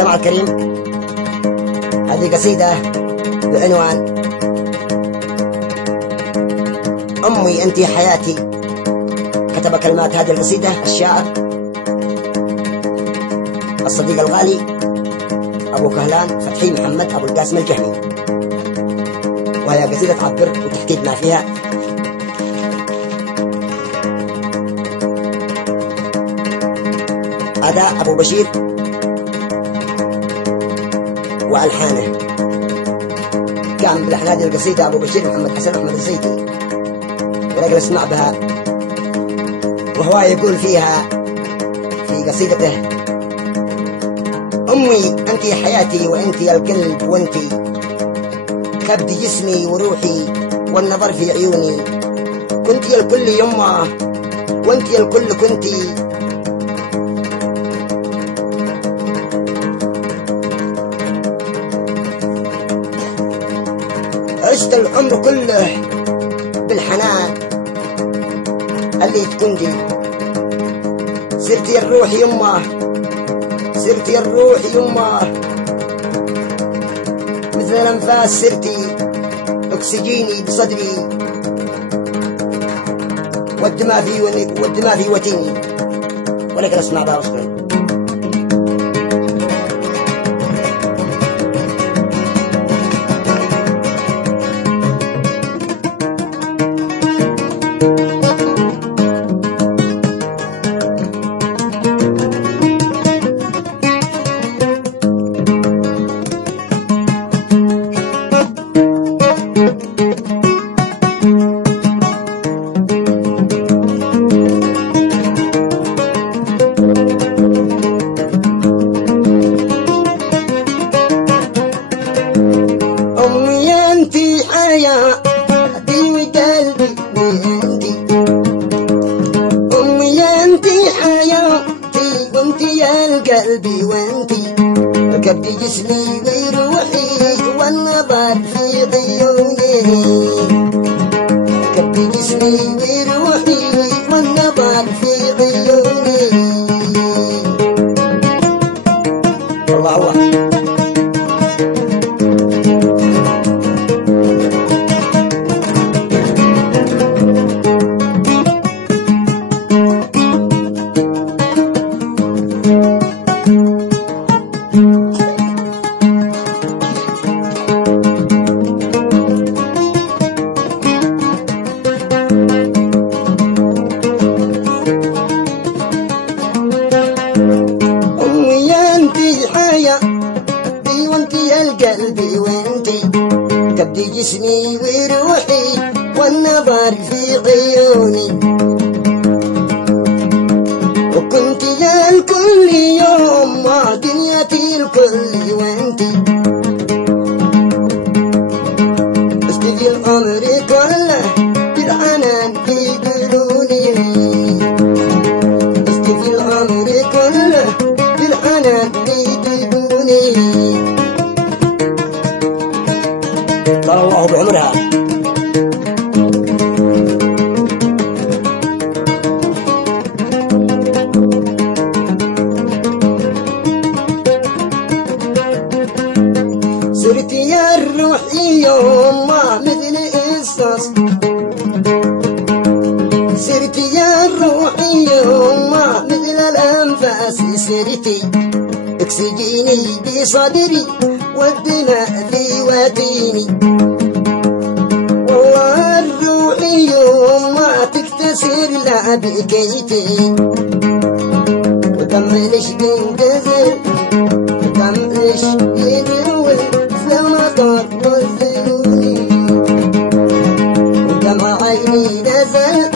المستمع الكريم، هذه قصيدة بعنوان أمي أنت حياتي. كتب كلمات هذه القصيدة الشاعر الصديق الغالي أبو كهلان فتحي محمد أبو القاسم الجهمي، وهي قصيدة تعبر وتحكي ما فيها. أداء أبو بشير وألحانه. كان بلحن هذه القصيدة أبو بشير محمد حسن أحمد الزيدي، ولكن اسمع بها وهو يقول فيها في قصيدته: أمي أنت حياتي وأنت القلب وأنت كبد جسمي وروحي والنظر في عيوني، كنت الكل يمه وأنت الكل كنتي، عشت العمر كله بالحنان اللي تكندي، صرتي الروح يمه صرتي الروح يمه، مثل الأنفاس صرتي أكسجيني بصدري، والدماء في وتيني. ولكن اسمع بها واسكت. قلبي وانتي كبد جسمي وروحي والنظر في عيوني، كبد جسمي وروحي والنظر في عيوني. الله الله. قلبي وانتي كبد جسمي وروحي والنظر في عيوني، وكنت يا الكل يوم ما دنيتي الكل وانتي، استدي الأمر كله بالعنان يقولوني، استدي الأمر كله بالعنان يقولوني. طال الله بعمرها. صرت يا الروح يوما مثل إصاص، صرت يا الروح يوما مثل الأنفاس، صرتي اكسجيني بصدري والدماء في وتيني، والله الروح يوم ما تكتسر لا بكيتي، وتملش بنتزل وتملش يدول في المطر والزلوني، ودمع عيني نزل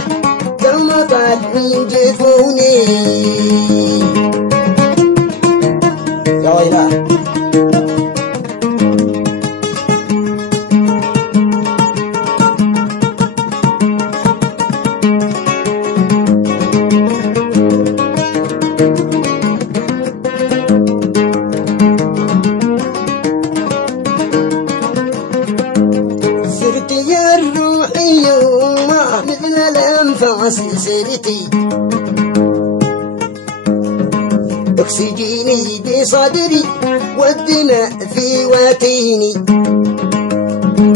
كالمطر من جفوني. يا ويلاه. صرت يا الروح يوما مثل الأنفاس، صرتي أكسجيني بصدري والدماء في واتيني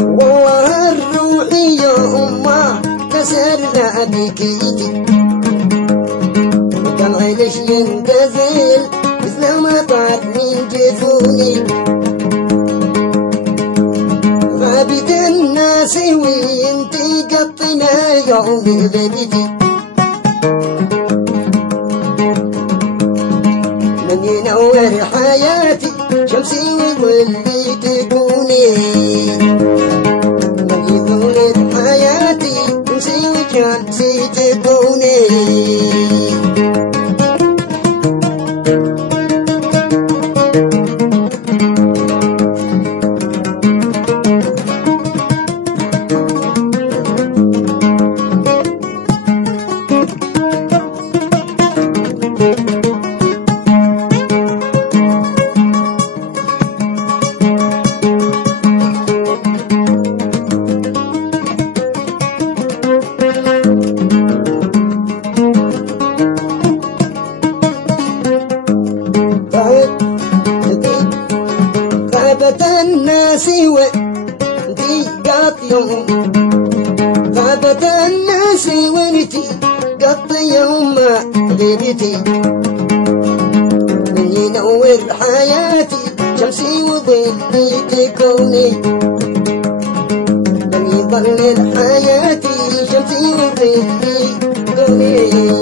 والله الروحي يا أمه كسرنا بكيتي وكان عيلش ينتزل مثل ما طار من جفوني غابت الناس وانتي قطنا يومي غبتي من ينور حياتي شمسي واللي تكوني من ينور حياتي شمسي وشمسي تكوني غابت الناس وانتي قط يوم غابت الناس وانتي قط يوم غيرتي من ينور حياتي شمسي وظلي تكوني من يظلل حياتي شمسي وظلي تكوني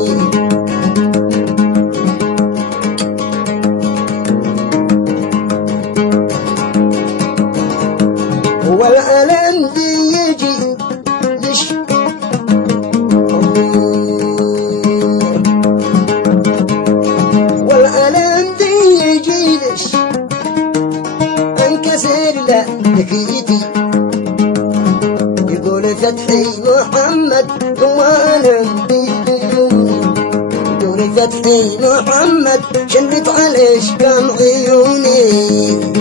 والألم دي يجي ليش والألم دي يجي ليش انكسر لكيتي يقول فتحي محمد وانا بديوني يقول فتحي محمد شلت على اشكام عيوني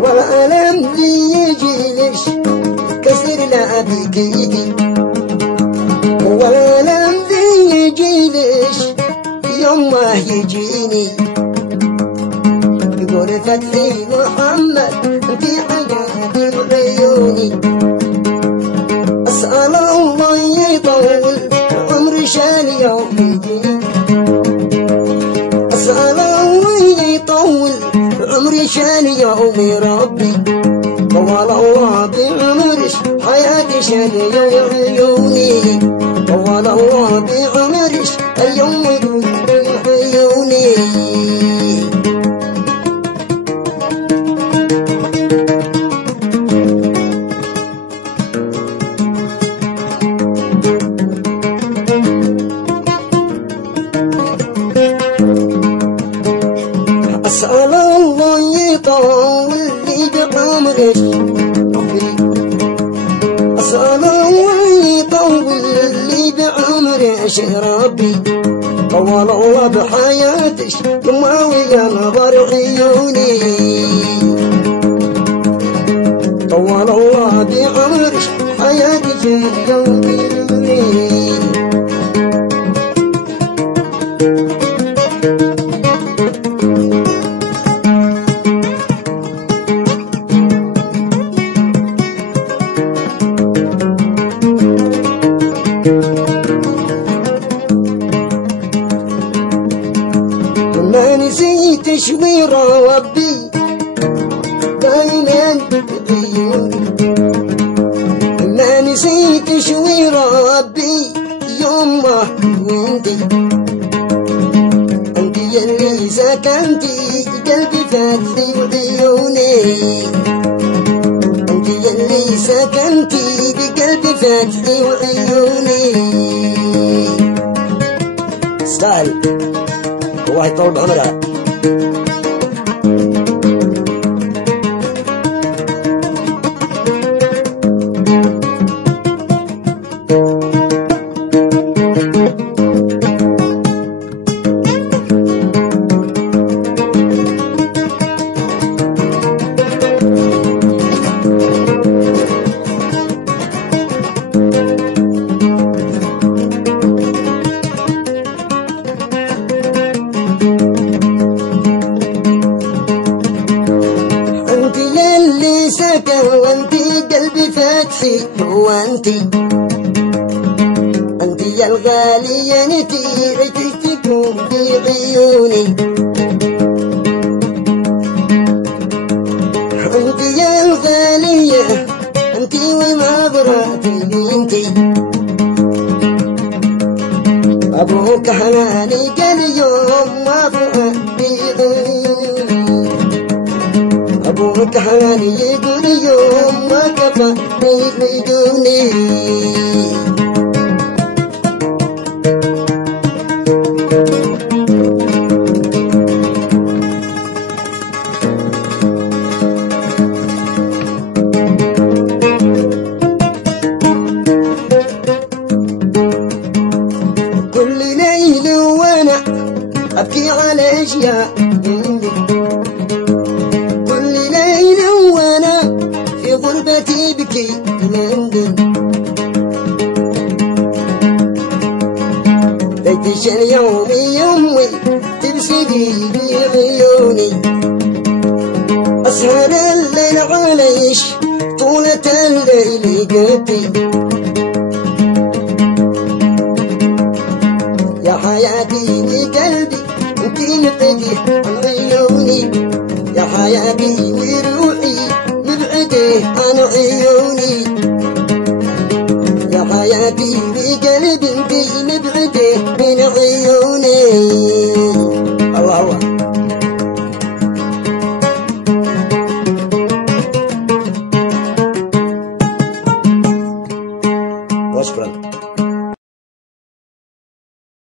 والألم لي يجي ليش كسر لا بكيتي والألم لي يجي ليش يوم ما يجيني يقول فتحي محمد في حياتي وعيوني أسأل الله يطول عمري شان يوم يجيني أسأل الله يطول عمري شان يومي ربي طول الله بعمرش حياتي شان عيوني طول الله بعمرش اليوم يقول عيوني أسأل الله يطول لي بعمرش أسأل الله يطول لي بعمرش ربي طول الله بحياتش يما وينظر عيوني طول الله بعمرش حياتي يومي ما نسيت شوير ربي دايما بعيوني ما نسيت شوير ربي يوم ما وانتي انتي يلي سكنتي قلبي فاتلي وعيوني انتي يلي سكنتي بقلبي فاتلي وعيوني ستايل الله يطول بعمرها هو انتي يا الغالية انتي عيتي تكون في عيوني انتي يا الغالية انتي ومبراتي بنتي ابوك حناني قال يوم ما فؤادي عيوني ابوك حناني يقول يوم ما كفاني عيوني أبكي على أشياء كل ليلة وأنا في غربتي بكي لندن ليتش اليوم يومي تبسدي بعيوني أسهر الليل عليش طولة الليل قدي يا حياتي وقلبي انتي نبعدي عن عيوني يا حياتي وروحي نبعدي عن عيوني